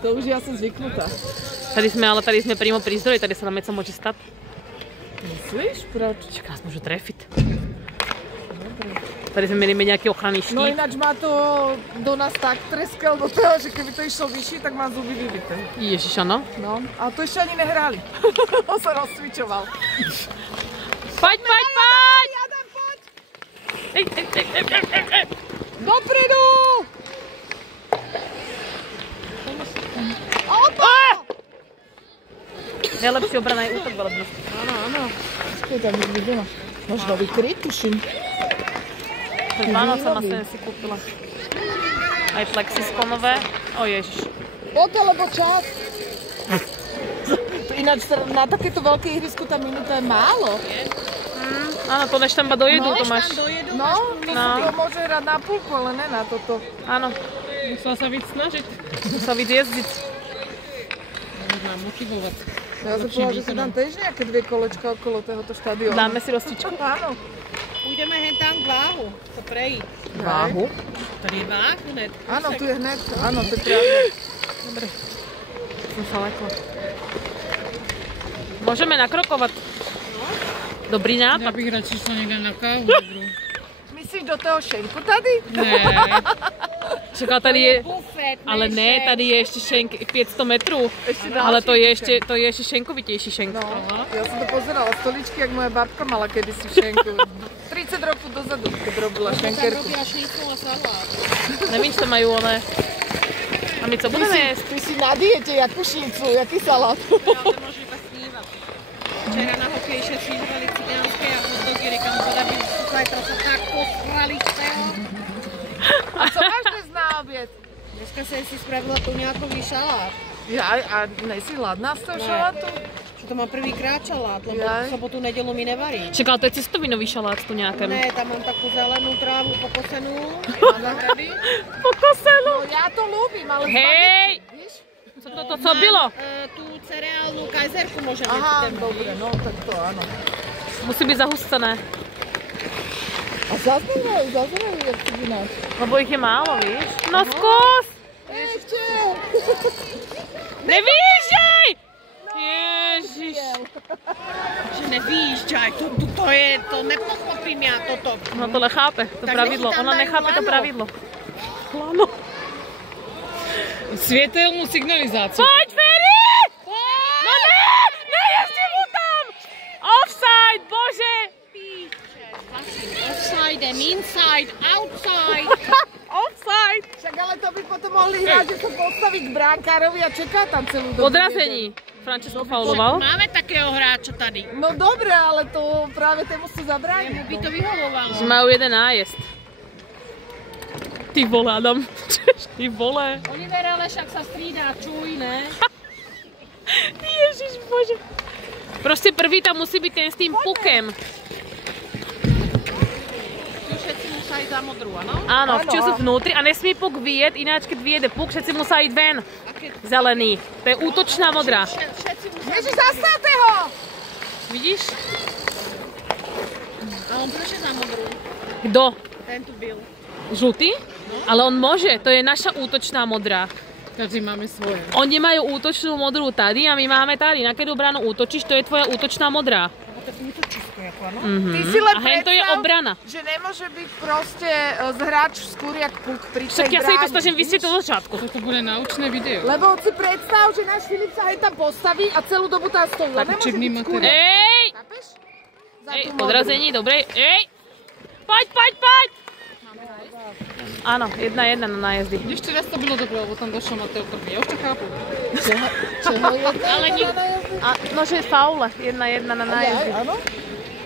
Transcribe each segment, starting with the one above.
To už ja som zvyknutá. Tady jsme přímo pri zdroji, tady se nám něco může stát. Myslíš? Proč? Čeká, nás můžu trefit. Tady jsme měli nějaký ochranný štít. No ináč má to do nás tak treskal do toho, že keby to išlo vyšší, tak má zuby vybité. Ježiš, ano. No, a to ešte ani nehráli. On sa rozcvičoval. Poď! Adam, poď! Dopredu! Opa! Najlepší obrana je útok velebnosti. Áno. Počkej, tam niekde doma. Máš nový kryt, tuším. Před Vánocama jsem si koupila. Aj plexiskonové. O ježiš. Poď, lebo čas. Ináč na takéto veľké ihrisku tá minúta je málo. Áno, to než tam dojedu, to máš. No, to môže hrať na púlku, ale ne na toto. Áno. Musela sa víc snažiť. Musela víc jezdiť. Možná motivovať. Ja som povedala, že si dám tiež nejaké 2 kolečka okolo tohoto štadiónu. Dáme si rozcvičku? Áno. Půjdeme hen tam k váhu, to prejít. Váhu? Tady je váh hned. Áno, tu je hned. Áno, to je pravda. Dobre. Som sa lekla. Môžeme nakrokovat. Dobrý nápad. Já bych radši šla někde na kávu dobrou. Myslíš do toho šenku tady? Ne. Čeká, tady je... Bufet, Ale ne, tady je ještě šenk 500 metrů. Ešte Ale další. to je ještě šenkovitější šenk. No, ja som to pozerala, stoličky, jak moja babka mala kedysi šenku. 30 rokov dozadu, keď robila Tam šenkerku. robí až šniclu a salát. Nevím, co mají, ale... A my co budeme jíst? Ty si na diete, jakú šniclu, jaký salát. Já nemůžu iba snívat. Včera na hokeji šetřívali cigánské a hotdogy, říkám, že zajtra se tak posrali z toho. A co máš dnes na oběd? Dneska jsem si spravila tuňákový šalát. Ja, a nejsi hladná z toho šalátu? Že to mám prvýkrát šalát, lebo Jaj. sobotu, nedělu mi nevarí. Čekal, to je cestovinový šalát tu nějakém. Ne, tam mám takovou zelenou trávu pokosenou na zahrady. Pokoseno. No ja to ľúbim, ale... Hej! Víš? Co bylo? Tu cereálnu kajzerku môžeme. Aha, dobre, no tak to áno. Musí být zahustené. A zazerajú, jak si ináč. Lebo jich je málo, víš? No zkus! Ešte! Nevyjížděj! Ježiš. Že nevyjížďaj, to nepochopím já toto. No to nechápe, to Tak pravidlo. nech tam Ona dají nechápe to lano. pravidlo. Lano. Světelnou signalizaci. Pojď, Ferry! No ne! Nejezdi mu tam! Offside, bože! Offside and inside, outside. Offside! Však ale to by potom mohli hrať, že sa postaví k bránkárovi a čeká tam celú dobu. Podrazení. Francesco fauloval. Máme takého hráča tady. No dobre, ale to práve tému sú zabrániť. Jemu by to vyhovovalo. Že majú jeden nájezd. Ty vole, Adam. Ty vole. Oliver ale však sa střídá, čuj, ne? Ježiš, bože. Prostě prvý tam musí být ten s tím pukem. Tu všetci musí jít za modrú, ano? Áno, Áno, včil sú áno. vnútri a nesmí puk vyjet, ináč keď vyjede puk, všetci musí ísť ven. Zelený. To je útočná modrá. Všetci musí... Ježiš, zastavte ho! Vidíš? A on proč je za modrú? Kdo? Ten tu byl. Žlutý? Ale on môže, to je naša útočná modrá. Každý máme svoje. Oni majú útočnú modrú tady a my máme tady. Na keď bránu útočíš, to je tvoja útočná modrá. A to je útočisko, jako ano? Ty si len A hento je predstav, obrana. že nemôže byť proste hráč skôr jak puk pri tej Však ja sa jej to bráni, snažím víš? vysvetliť od začiatku. To bude naučné video. Lebo si predstav, že náš Filip sa hej tam postaví a celú dobu tam stojí. On nemôže učebný byť skôr. materiál. Ej! Chápeš? Za Ej, tú modrú. podrazení, dobre. Ej! Poď! Áno, 1-1 na nájezdy. Ještě raz to bylo dobré, lebo tam došel Mateo první. Já už to chápu. Čeho je Ale no, že je faule. 1-1 na nájezdy. Áno?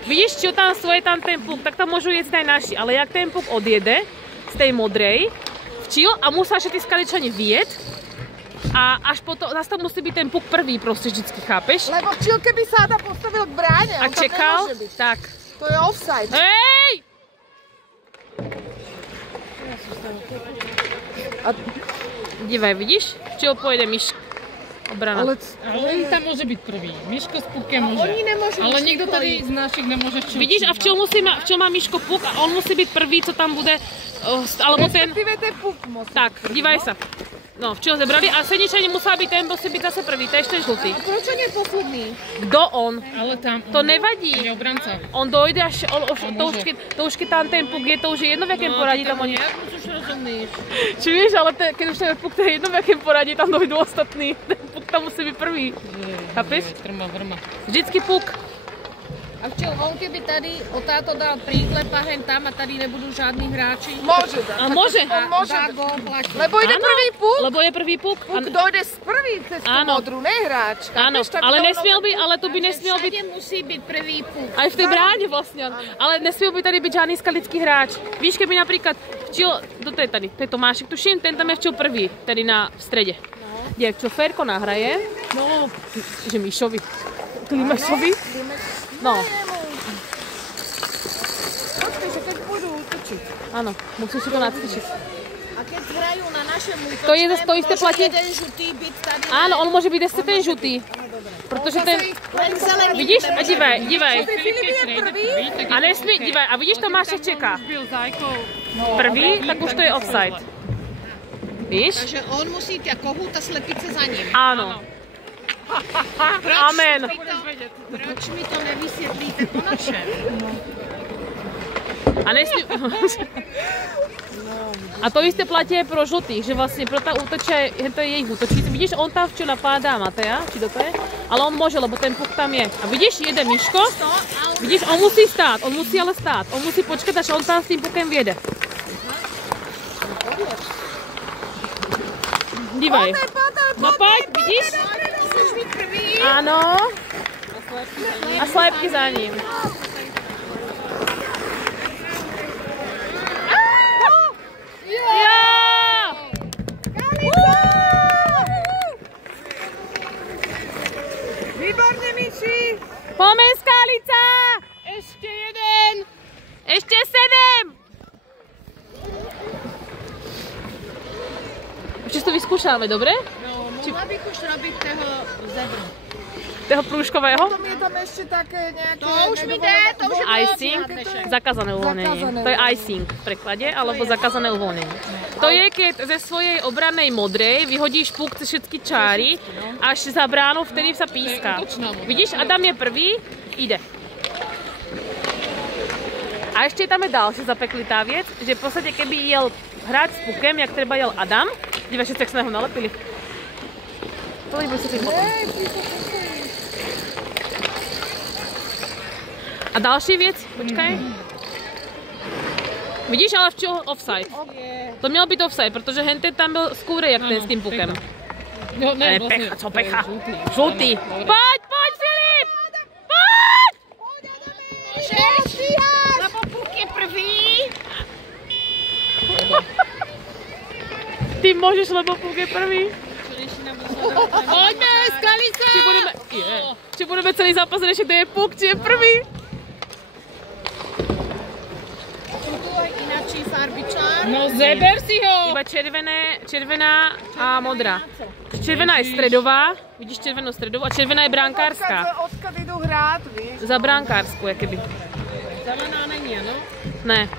Vidíš, čo tam svoje tam ten puk, tak tam môžu jesť aj naši. Ale jak ten puk odjede z tej modrej, včil a musia všetci skaličani vyjet. A až potom, zase to musí byť ten puk prvý proste vždycky, chápeš? Lebo včil, keby sa Adam postavil k bráne, A on tam čekal, nemôže byť. tak. To je offside. Hej! A, Dívaj, vidíš? Včil pojede myš. Obrana. ale Ale tam může být první. Miško s pukem může. oni nemôžu Ale byť někdo títo tady jít. z našich nemůže čuť. Vidíš, a včil má Miško puk a on musí byť prvý, co tam bude, alebo ten... Respektíve ten puk musí. Tak, byť prvý, dívaj no. sa. No, včera zebrali a Sedničani musela byť, ten musí byť zase prvý, to je ešte žlutý. A proč on je posledný? Kto on? Ale tam... To nevadí. Je obranca. On dojde až, to už keď tam ten puk je, to už je jedno v jakém poradí tam oni. Jak už rozumíš? Či vieš, ale keď už ten puk, to je jedno v jakém poradí, tam dojdú ostatní. Ten puk tam musí byť prvý. Chápeš? Trma, vrma. Vždycky puk. A včel, on keby tady o táto dal príklep a hen tam a tady nebudú žádní hráči. Môže dať. A môže. On môže dá dať. gól, platí. Lebo ide Áno, prvý puk. lebo je prvý puk. Puk dojde z prvý cez tú Áno. modrú, ne hráč. Áno, Chápeš? Tak ale to ono- nesmiel by, ale tu by nesmiel byť, Všade musí byť prvý puk. aj v tej bráne vlastne, ale nesmiel by tady byť žiadny skalický hráč. Víš, keby napríklad včil, to je tady, to je Tomášek, tuším, ten tam je včil prvý, tady v strede. Kde čo Ferko nahraje, no, že Míšovi, Klimašovi, no. Počkej, že keď budú útočiť. Áno, musíš si to nacvičiť. A keď hrajú na našem útočném, To je zase to isté môže platí. jeden žutý byť tady. Áno, on môže byť zase ten žutý. Protože ten, Len zelený. vidíš, a divaj, divaj. Filip je prvý. A nesmí, divaj, a vidíš, Tomášek čeká. Byl Zajkou. Prvý, tak už to je offside. Víš? Takže on musí ťa kohút a slepice za ním. Áno. Amen. Proč mi to nevysvětlíte po našem? A nesmí... A to isté platí aj pro žlutých, že vlastne pro tá útočia, to je jejich útočníci. Vidíš, on tam čo napádá Mateja, či to je? Ale on môže, lebo ten puk tam je. A vidíš, jede Miško, vidíš, on musí stát, on musí ale stát. On musí počkať, až on tam s tým pukem vjede. Dívaj. No poď, vidíš? Musíš být prvý. Áno. A slepky za ním. Ja! Výborne, Miši. Poďme, Skalica! Ešte jeden! Ešte 7! Ešte si to vyskúšame, dobre? No, mohla bych už robiť toho zebru. Toho prúškového? Potom je tam ešte také nejaké... To už mi jde, to už je Icing, moc na dnešek. zakázané uvoľnenie. Zakázané To je icing v preklade, alebo zakázané uvoľnenie. To je, keď ze svojej obrannej modrej vyhodíš puk cez všetky čáry, až za bránu, vtedy sa píska. Vidíš, Adam je prvý, ide. A ešte tam je ďalšia zapeklitá vec, že v podstate keby jel hráč s pukem, jak treba jel Adam, dívaj, všetci, jak sme ho nalepili. To neboj sa tým potom. A další věc, počkej. Vidíš, ale včel offside. To měl být offside, protože Hente tam byl skůry, jak ten s tím pukem. No, ne, Pecha, co pecha? Žlutý. Žlutý. Pojď, pojď, Filip! Pojď! Můžeš, lebo puk je prvý. Ty můžeš, lebo puk je prvý. Pojďme, Skalice! Či budeme celý zápas řešit, kde je puk, či je prvý. Sú tu aj ináčí farbičár. No zeber si ho! Iba červená a modrá. Červená je stredová, vidíš červenou stredovou, a červená je brankárska. Odkud idú hrát, víš? Za brankársku, jakoby. Zelená není, ano? Ne.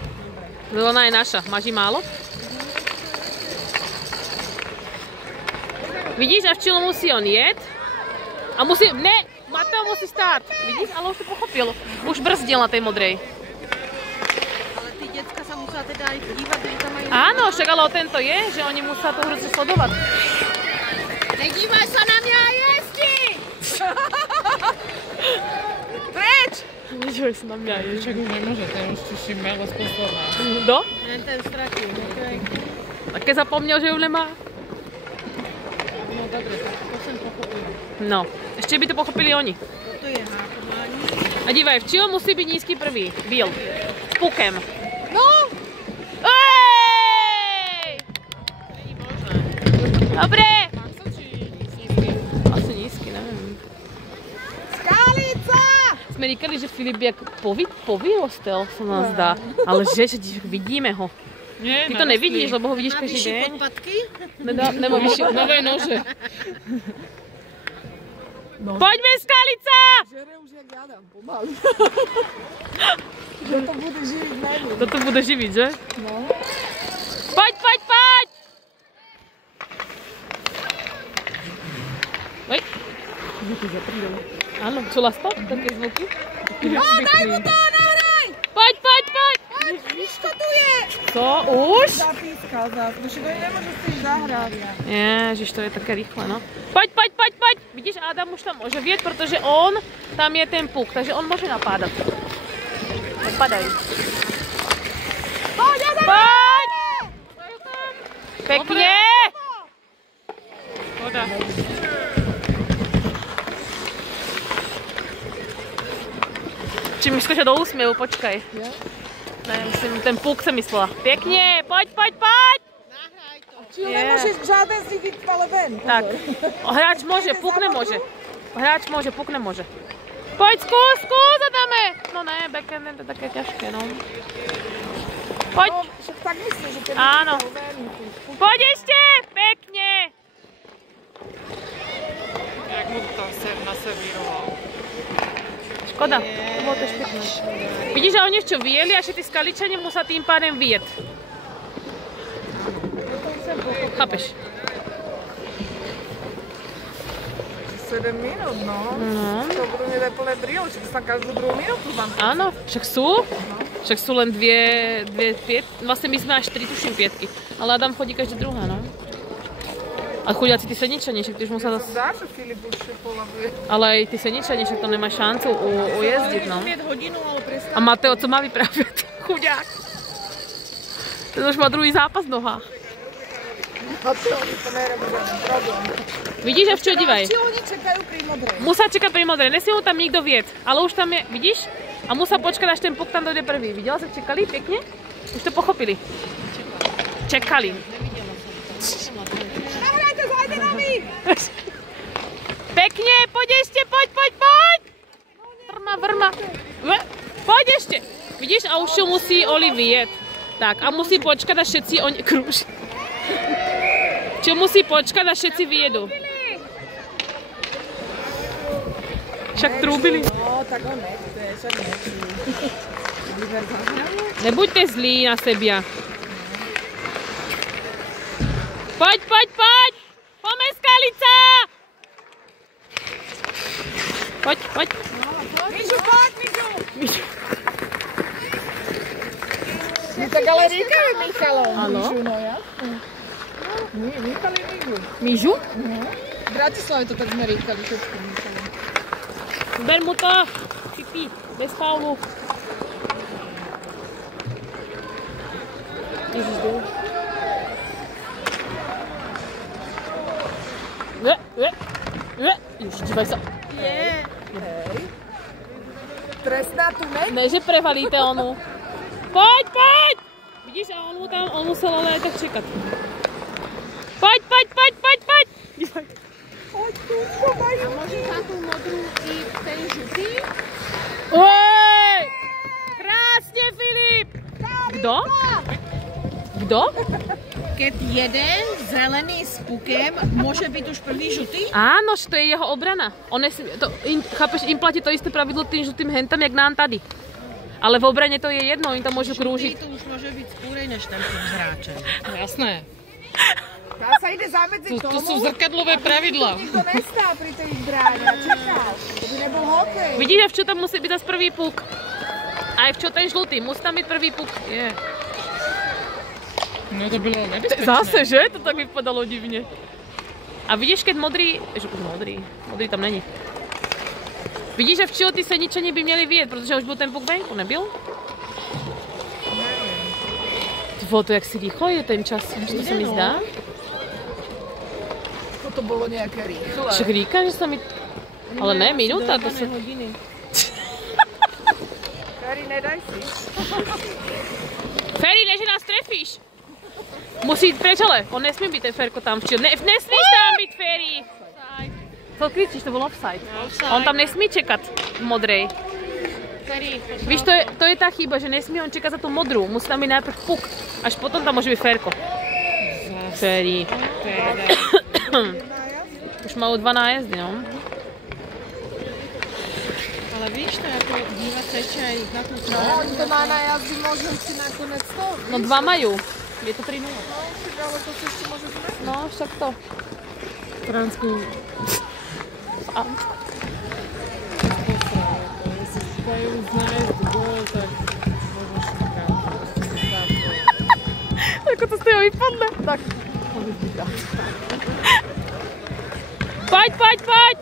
Zelená je naša. Máš jí málo? Vidíš, a včelu musí on jet. A musí... Ne! Mateo musí stát. Vidíš, ale už to pochopil. Už brzdil na tej modrej. Ale ty děcka sa musela teda aj dívat, že tam mají... Áno, však ale o tento je, že oni musia tú hru sledovať. Nedívaj sa na mňa, jezdi! Preč! Nedívaj sa na mňa. Však už nemôže, ten už tuším melo z posledná. Kto? Ten stratil, okay. Také zapomněl, že ju nemá. No dobre, to som pochopil. No, ešte by to pochopili oni. Toto je hákování. A dívaj, včel musí byť nízky prvý. Bill. S pukem. No! Ej! Není možné. Dobre! Maxo či nízky? Asi nízky, neviem. Skalica! Sme říkali, že Filip jak povyrostel, sa nám zdá. Ale že vidíme ho. Nie, Ty to nevidíš, lebo ho vidíš Má každý vyšší deň. podpatky? Nebo vyšší. Nové nože. Poďme, Skalica! Žere už jak jadám, pomaly. Že to bude živiť najmä. Kto to bude živiť, že? No. Poď, poď, poď! Áno, čula si to? Také zvuky? No, daj mu to, nahraj! Poď, poď, poď! Víš, čo tu je? To už? Zapískal zás, už to nemôže si zahrať. Ježiš, to je také rýchle, no. Poď, poď, poď, poď! Vidíš, Adam už tam môže vieť, pretože on, tam je ten puk, takže on môže napádať. Napadaj. Poď, Adam! Poď! Pekne! Škoda. Či mi skočia do úsmievu, počkaj. Ne, myslím, ten puk som myslela. Pekne, poď, poď, poď! Či ho nemôžeš žiaden z nich ísť ale ven. Tak, hráč môže, puk nemôže. Hráč môže, puk nemôže. Poď, skús, Adame! No ne, backhand je to také ťažké, no. Poď! No, však tak myslím, že keď Áno. Poď ešte! Pekne! Jak mu tam naservíroval. Škoda, to bolo to špitné. Vidíš, že oni ešte vyjeli a že tí skaličania musia tým pádem vyjet. Chápeš? 7 minút, no. No. To budú mať aj plné brio, či sa každú druhú minútu vám. Áno, však sú. Však sú len dve vlastne my sme až 3, tuším, pietky. Ale Adam chodí každé druhá, no. A chudiaci tí sedničani, však ty už musia zase... Zdá, že Filip už polavuje. Ale aj tí sedničani, však to nemá šancu ujezdiť, no. 5 hodinu, ale presne. A Mateo, co má vyprávět? Chuďák. Ten už má druhý zápas v nohách. Mateo, to nerobí žiaden problém. Vidíš, a v čo dívaj? Či oni čekajú pri modrej? Musá čekať pri modrej, nesmie mu tam nikto vieť. Ale už tam je, vidíš? A musá počkať, až ten puk tam dojde prvý. Videla sa, čekali pekne? Už to pochopili. Čekali. Nahrajte s Hajdenovi! Pekne, poď ešte, poď! Vrma. Poď ešte. Vidíš, a už čo musí Oli vyjet. Tak, a musí počkať, až všetci oni... Krúž. Čo musí počkať, až všetci vyjedú. Však trúbili. No, tak on nechce, však nechce. Nebuďte zlí na sebia. Poď! Poďme, Skalica! Poď. Mižu, poď, Mižu! No tak ale říkajú Michalov. Áno. Mižu, no jasne. Nie, Michal je Mižu. Mižu? V Bratislave to tak sme říkali všetko Michalov. Ber mu to. Pipi, bez faulu. Ježiš, dole. Ježiš, dívaj sa. Hej. Trestná tu ne? Ne, že prevalíte onu. Poď! Vidíš, a on musel ale aj tak čekať. Poď! Dívaj. Poď tu, poď. A môže za tú modrú ísť ten žutý? Oj! Krásne, Filip! Kto? Keď jeden zelený s pukem, môže byť už prvý žutý? Áno, to je jeho obrana. Chápeš, im platí to isté pravidlo tým žutým hentam, jak nám tady. Ale v obrane to je jedno, im to môžu krúžiť. Žutý to už môže byť skôrej než ten puk zráčen. No, jasné. Tá sa ide zamedziť tomu. To sú zrkadlové pravidlá. Nikto nestá pri tej bráne a čekal. To by nebol hokej. Vidíš, v čo tam musí byť zase prvý puk. Aj v čo ten žlutý, musí tam byť prvý puk. No to bylo nebezpečné. Zase, že? To tak vypadalo divne. A vidíš, keď modrý tam není. Vidíš, že v čeho ty sedničani by měli vyjet, protože už byl ten puk venku, nebyl? To jak si rýchlo je ten čas, že to sa mi zdá? To bolo nejaké rýchle. Však říká, že sa mi... Ale ne, minúta, to sa... Kari, nedaj si. Ferry, ne, že nás trefíš! Musí ísť preč, ale on nesmí byť ten Ferko tam včiel. Nesmíš tam byť, Ferry! Co kričíš, to bol offside. On tam nesmí čekať v modrej. Víš, to je tá chyba, že nesmí on čekať za tú modrú. Musí tam byť najprv puk, až potom tam môže byť Ferko. Ferry. Už majú 2 nájezdy, no. Ale víš to, ako dívať sa ešte aj na tú No, on to má na jazdy, môžem si nakoniec to. No 2 majú. Je to 3-0. No, ale to si ešte môže zmeniť. No, však to. Fransku. Jestli dajú znajesť gól, tak možno šuká. Ako to z toho vypadne. Tak. Poď! Poď!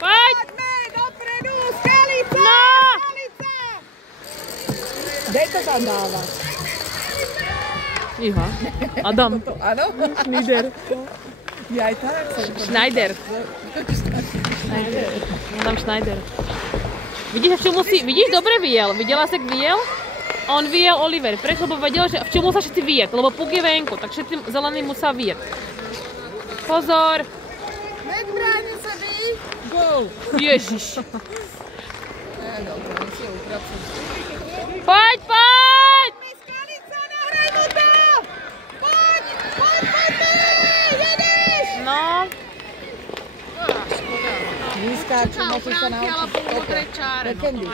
Poďme dopredu, Skalica! No! Skalica! Kde to tam dáva? Iha. Adam. Áno? Schneider. Ja aj tak som to... Schneider. Adam Schneider. Vidíš, v čomu si... Vidíš, dobre vyjel. Videla si, jak vyjel? On vyjel Oliver. Prečo? Lebo vedel, že v čomu sa všetci vyjet. Lebo puk je venku, tak všetci zelení musia vyjet. Pozor. Nebráni sa vy! Gól! Ježiš. Áno, to musí upracovať. Poď! Skalica, nahraj mu to! Poď! Jedeš! No. Vyskáču, musí sa naučiť. modrej čáre. Backhandy.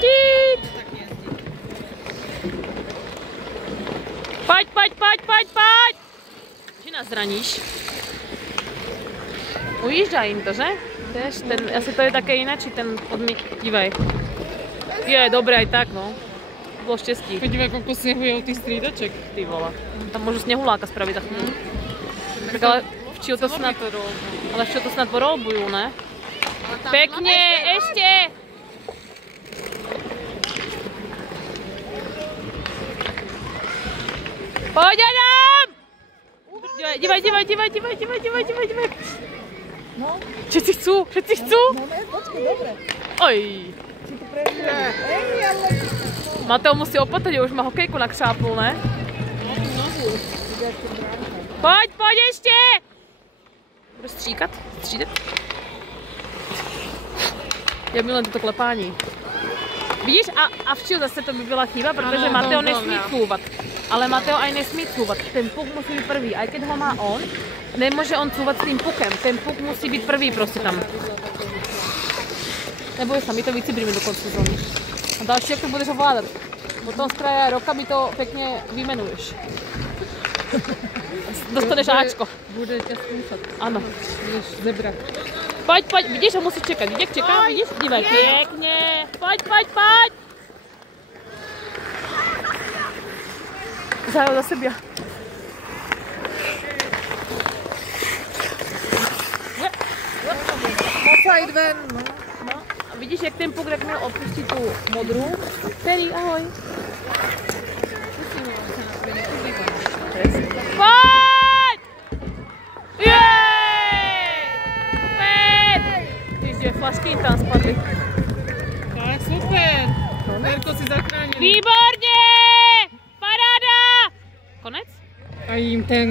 Tít. Poď! Či nás zraníš? Ujíždá im to, že? Vieš, asi to je také ináč, ten dívej. Je, dobré aj tak, no. Bolo štěstí. Podívej, koľko snehu je od tých strídaček. Ty vole. Tam môžu snehuláka spraviť tak. Tak ale včil to snad... Ale včil to snad porolbujú, ne? Pekne, ešte! Poď, Adam! Dívaj. No, Všetci chcú. no ne, počkej, dobre. Oj. Si to prežije. Ale... Mateo musí opatrne, už má hokejku nakšápol, ne? Poď ešte! Budeš stříkat? Já milujem toto klepání. Vidíš, a včil zase to by byla chyba, protože Ano, Mateo to nesmí bylo, cúvat. Ale Mateo aj nesmí cúvat. Ten puk musí být prvý. Aj keď ho má on, nemůže on cúvat s tým pukem. Ten puk musí být prvý prostě tam. Neboj sa, my to vycibríme do konce sezóny. A další, jak to budeš ovládat. Potom z kraje roka mi to pekne vymenuješ. Dostaneš Ačko. Bude ťa skúšať. Áno. Budeš zebra. Poď, vidíš, ho musíš čekať. Vidíš, jak čeká, vidíš? Dívaj, pekne. Poď. Zajel za sebia. Moca ísť ven, no. No, a vidíš, jak ten puk, jak měl opustit tu modrou. Penny, ahoj. Pojď! Jej! Pět! Víš, dvě flašky jim tam spadly. Tak, super. Verko si zachránil. Výborně! Paráda! Konec? A jim ten